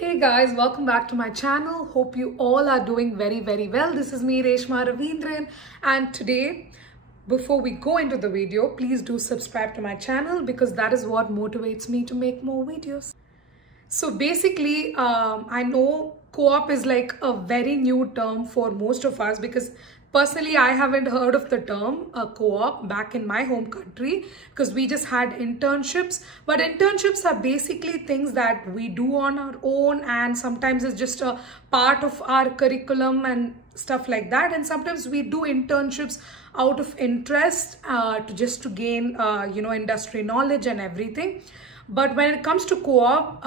Hey guys, welcome back to my channel. Hope you all are doing very well. This is me, Reshma Ravindran, and today, before we go into the video, please do subscribe to my channel because that is what motivates me to make more videos. So basically, I know co-op is like a very new term for most of us because personally, I haven't heard of the term co-op back in my home country because we just had internships. But internships are basically things that we do on our own, and sometimes it's just a part of our curriculum and stuff like that. And sometimes we do internships out of interest to gain industry knowledge and everything. But when it comes to co-op,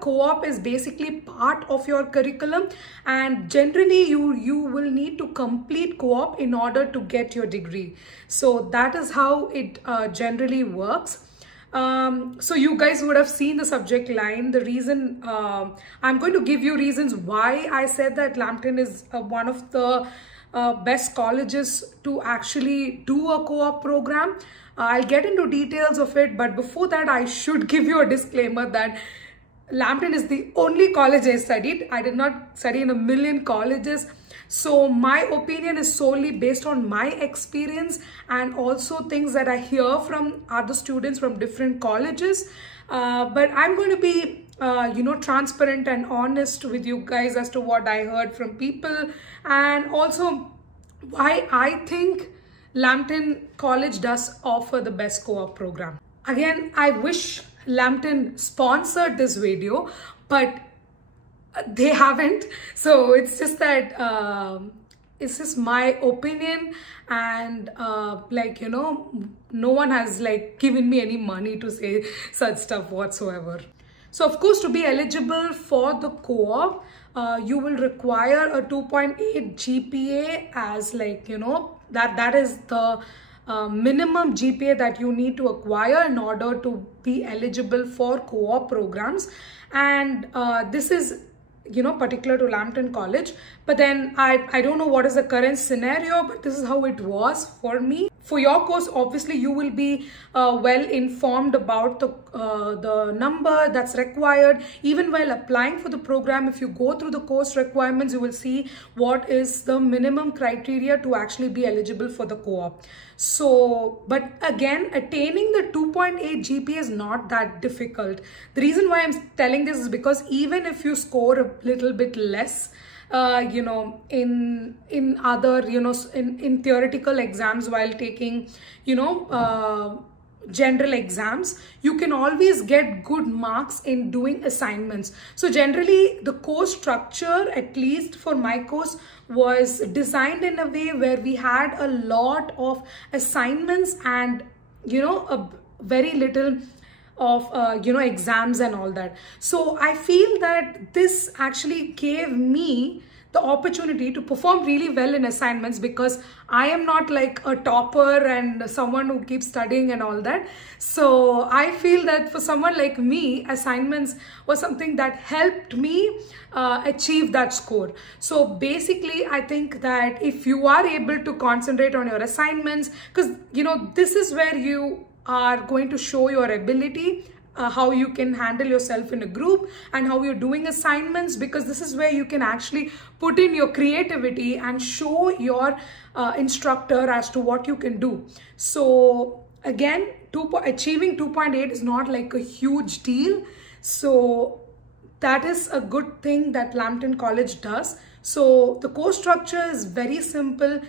co-op is basically part of your curriculum, and generally you will need to complete co-op in order to get your degree. So that is how it generally works. So you guys would have seen the subject line. The reason I'm going to give you reasons why I said that Lambton is one of the best colleges to actually do a co-op program. I'll get into details of it, but before that, I should give you a disclaimer that Lambton is the only college I studied. I did not study in a million colleges. So my opinion is solely based on my experience and also things that I hear from other students from different colleges. But I'm going to be transparent and honest with you guys as to what I heard from people and also why I think Lambton College does offer the best co-op program. Again, I wish Lambton sponsored this video, but they haven't. So it's just that it's just my opinion, and no one has given me any money to say such stuff whatsoever. So of course, to be eligible for the co-op, you will require a 2.8 GPA as that is the minimum GPA that you need to acquire in order to be eligible for co-op programs. And this is particular to Lambton College. But then I don't know what is the current scenario, but this is how it was for me. For your course, obviously, you will be well informed about the number that's required. Even while applying for the program, if you go through the course requirements, you will see what is the minimum criteria to actually be eligible for the co-op. So, but again, attaining the 2.8 GPA is not that difficult. The reason why I'm telling this is because even if you score a little bit less, in other, in theoretical exams while taking, general exams, you can always get good marks in doing assignments. So generally the course structure, at least for my course, was designed in a way where we had a lot of assignments and, a very little of exams and all that. So I feel that this actually gave me the opportunity to perform really well in assignments because I am not like a topper and someone who keeps studying and all that. So I feel that for someone like me, assignments was something that helped me achieve that score. So basically, I think that if you are able to concentrate on your assignments, because this is where you are going to show your ability, how you can handle yourself in a group and how you're doing assignments, because this is where you can actually put in your creativity and show your instructor as to what you can do. So again, achieving 2.8 is not like a huge deal. So that is a good thing that Lambton College does. So the course structure is very simple.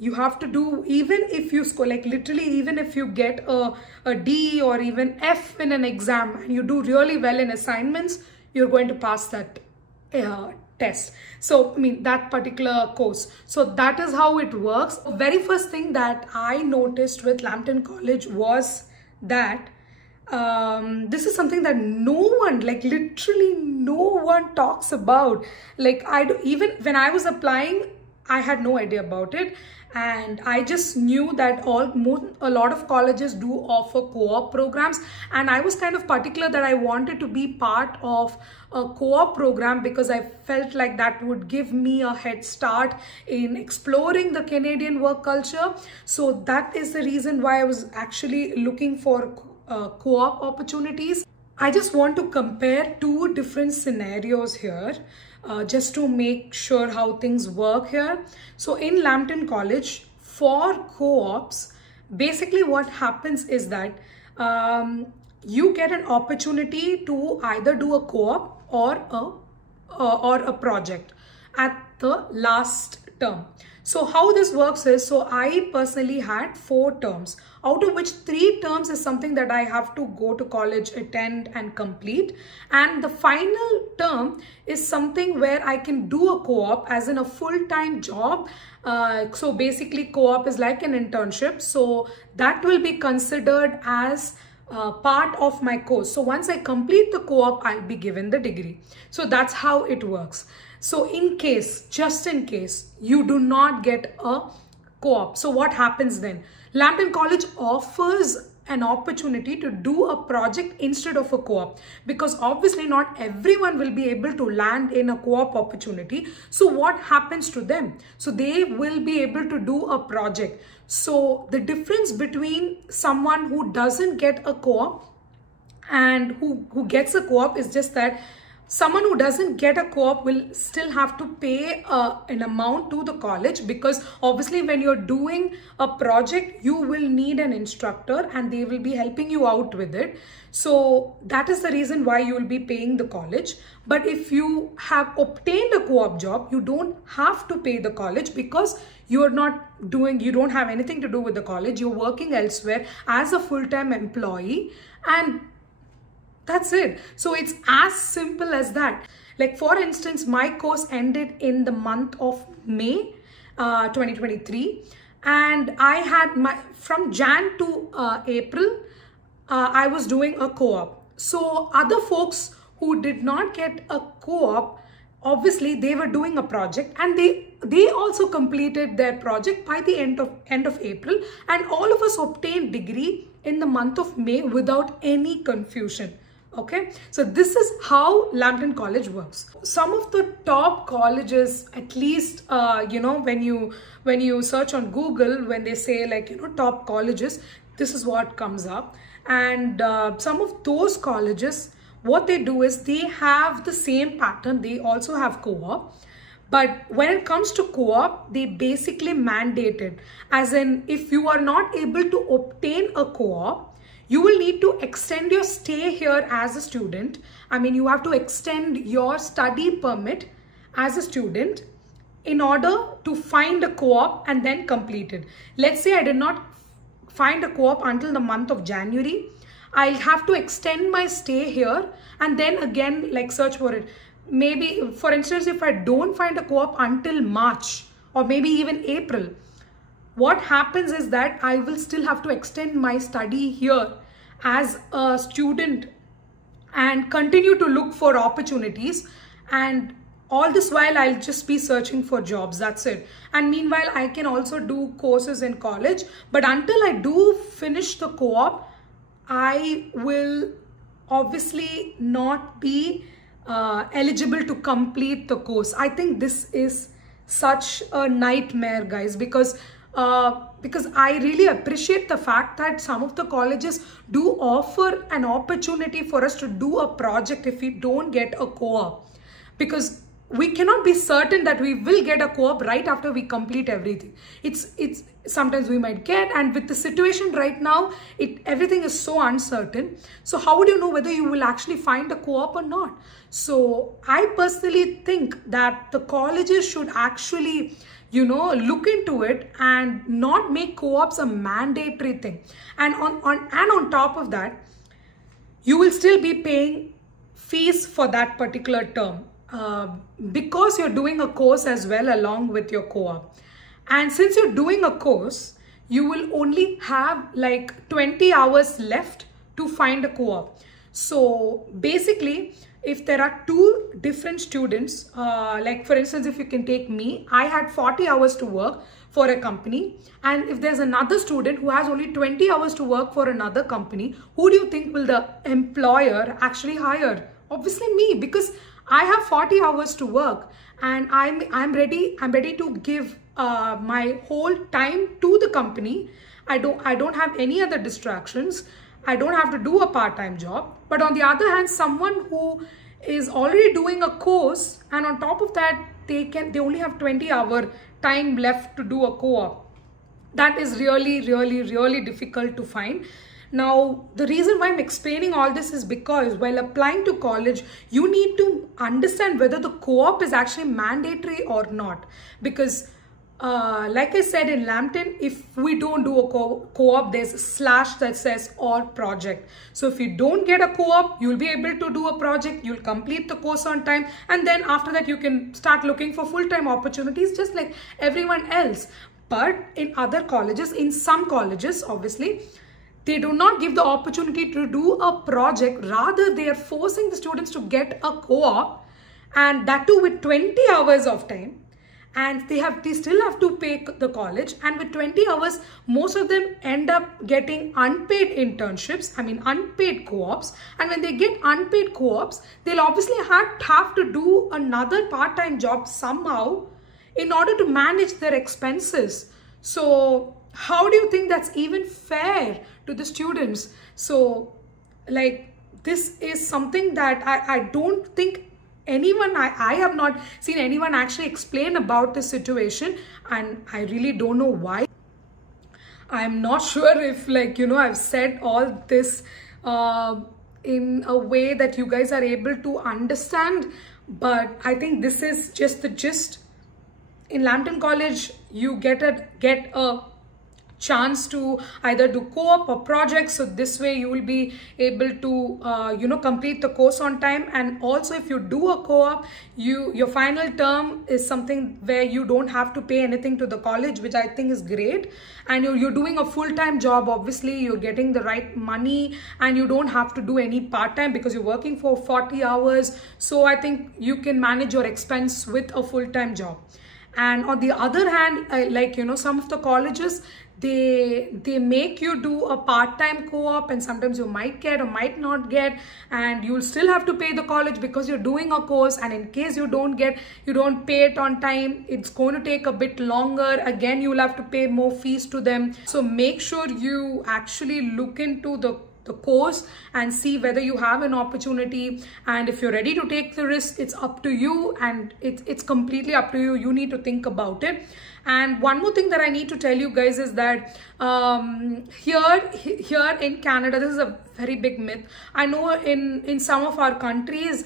You have to do, even if you score, literally, even if you get a D or even F in an exam and you do really well in assignments, you're going to pass that test. So, that particular course. So that is how it works. The very first thing that I noticed with Lambton College was that this is something that no one, literally no one talks about. Even when I was applying, I had no idea about it, and I just knew that a lot of colleges do offer co-op programs, and I was kind of particular that I wanted to be part of a co-op program because I felt like that would give me a head start in exploring the Canadian work culture. So that is the reason why I was actually looking for co-op opportunities. I just want to compare two different scenarios here just to make sure how things work here. So in Lambton College, for co-ops, basically what happens is that you get an opportunity to either do a co-op or a project at the last term. So how this works is, so I personally had 4 terms, out of which 3 terms is something that I have to go to college, attend and complete. And the final term is something where I can do a co-op as in a full-time job. So basically co-op is like an internship. So that will be considered as part of my course. So once I complete the co-op, I'll be given the degree. So that's how it works. So in case, just in case, you do not get a co-op, so what happens then? Lambton College offers an opportunity to do a project instead of a co-op, because obviously not everyone will be able to land in a co-op opportunity. So what happens to them? So they will be able to do a project. So the difference between someone who doesn't get a co-op and who gets a co-op is just that someone who doesn't get a co-op will still have to pay an amount to the college, because obviously when you're doing a project, you will need an instructor and they will be helping you out with it. So that is the reason why you will be paying the college. But if you have obtained a co-op job, you don't have to pay the college, because you don't have anything to do with the college. You're working elsewhere as a full-time employee, and that's it. So it's as simple as that. Like for instance, my course ended in the month of May 2023, and I had from Jan to April, I was doing a co-op. So other folks who did not get a co-op, obviously they were doing a project, and they also completed their project by the end of April, and all of us obtained degree in the month of May without any confusion. Okay, so this is how Lambton College works. Some of the top colleges, at least when you search on Google, when they say like top colleges, this is what comes up. And some of those colleges, what they do is they have the same pattern. They also have co-op, but when it comes to co-op, they basically mandate it, as in if you are not able to obtain a co-op, you will need to extend your stay here as a student. I mean, you have to extend your study permit as a student in order to find a co-op and then complete it. Let's say I did not find a co-op until the month of January. I'll have to extend my stay here and then again like search for it. Maybe, for instance, if I don't find a co-op until March or maybe even April, what happens is that I will still have to extend my study here as a student and continue to look for opportunities, and all this while I'll just be searching for jobs. That's it. And meanwhile, I can also do courses in college, but until I do finish the co-op, I will obviously not be eligible to complete the course. I think this is such a nightmare, guys, because I really appreciate the fact that some of the colleges do offer an opportunity for us to do a project if we don't get a co-op, because we cannot be certain that we will get a co-op right after we complete everything. It's sometimes we might get, and with the situation right now, everything is so uncertain. So how would you know whether you will actually find a co-op or not? So I personally think that the colleges should actually look into it and not make co-ops a mandatory thing. And on top of that, you will still be paying fees for that particular term because you're doing a course as well along with your co-op. And since you're doing a course, you will only have like 20 hours left to find a co-op. So basically, if there are 2 different students, like for instance, if you can take me, I had 40 hours to work for a company. And if there's another student who has only 20 hours to work for another company, who do you think will the employer actually hire? Obviously me, because I have 40 hours to work and I'm ready to give my whole time to the company. I don't have any other distractions. I don't have to do a part-time job. But on the other hand, someone who is already doing a course and on top of that, they only have 20-hour time left to do a co-op. That is really, really, really difficult to find. Now, the reason why I'm explaining all this is because while applying to college, you need to understand whether the co-op is actually mandatory or not. Because like I said, in Lambton, if we don't do a co-op, there's a slash that says or project. So if you don't get a co-op, you'll be able to do a project, you'll complete the course on time, and then after that you can start looking for full-time opportunities just like everyone else. But in other colleges, in some colleges, obviously, they do not give the opportunity to do a project. Rather, they are forcing the students to get a co-op, and that too with 20 hours of time. And they still have to pay the college, and with 20 hours, most of them end up getting unpaid internships, unpaid co-ops. And when they get unpaid co-ops, they'll obviously have to do another part-time job somehow in order to manage their expenses. So how do you think that's even fair to the students? So like, this is something that I don't think anyone, I have not seen anyone actually explain about this situation, and I really don't know why. I'm not sure if I've said all this in a way that you guys are able to understand, but I think this is just the gist. In Lambton College, you get a chance to either do co-op or projects, so this way you will be able to complete the course on time. And also, if you do a co-op, your final term is something where you don't have to pay anything to the college, which I think is great. And you're doing a full-time job. Obviously, you're getting the right money, and you don't have to do any part-time because you're working for 40 hours. So I think you can manage your expense with a full-time job. And on the other hand, some of the colleges, they make you do a part-time co-op, and sometimes you might get or might not get, and you'll still have to pay the college because you're doing a course. And in case you don't pay it on time, it's going to take a bit longer. Again, you'll have to pay more fees to them. So make sure you actually look into the course and see whether you have an opportunity, and if you're ready to take the risk, it's up to you, and it's completely up to you. You need to think about it. And one more thing that I need to tell you guys is that here in Canada, this is a very big myth. I know in some of our countries,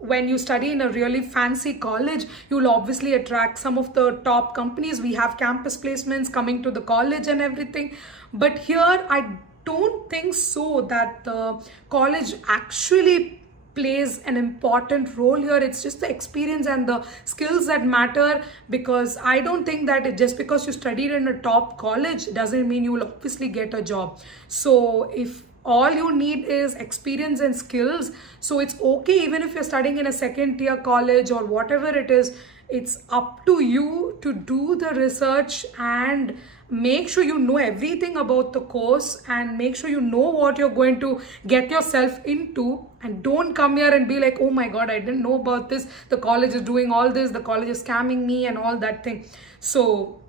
when you study in a really fancy college, you'll obviously attract some of the top companies. We have campus placements coming to the college and everything. But here, I don't think so that the college actually plays an important role here. It's just the experience and the skills that matter, because I don't think that just because you studied in a top college doesn't mean you will obviously get a job. So if all you need is experience and skills, so it's okay even if you're studying in a second-tier college or whatever it is. It's up to you to do the research and make sure you know everything about the course, and make sure you know what you're going to get yourself into. And don't come here and be like, oh my God, I didn't know about this. The college is doing all this. The college is scamming me and all that thing. So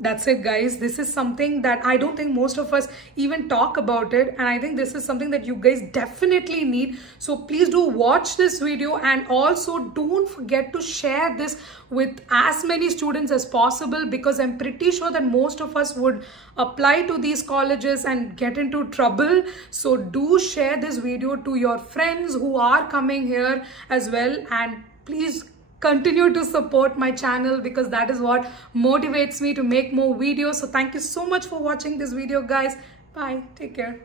that's it, guys. This is something that I don't think most of us even talk about it, and I think this is something that you guys definitely need. So please do watch this video, and also don't forget to share this with as many students as possible, because I'm pretty sure that most of us would apply to these colleges and get into trouble. So do share this video to your friends who are coming here as well, and please continue to support my channel, because that is what motivates me to make more videos. So thank you so much for watching this video, guys. Bye. Take care.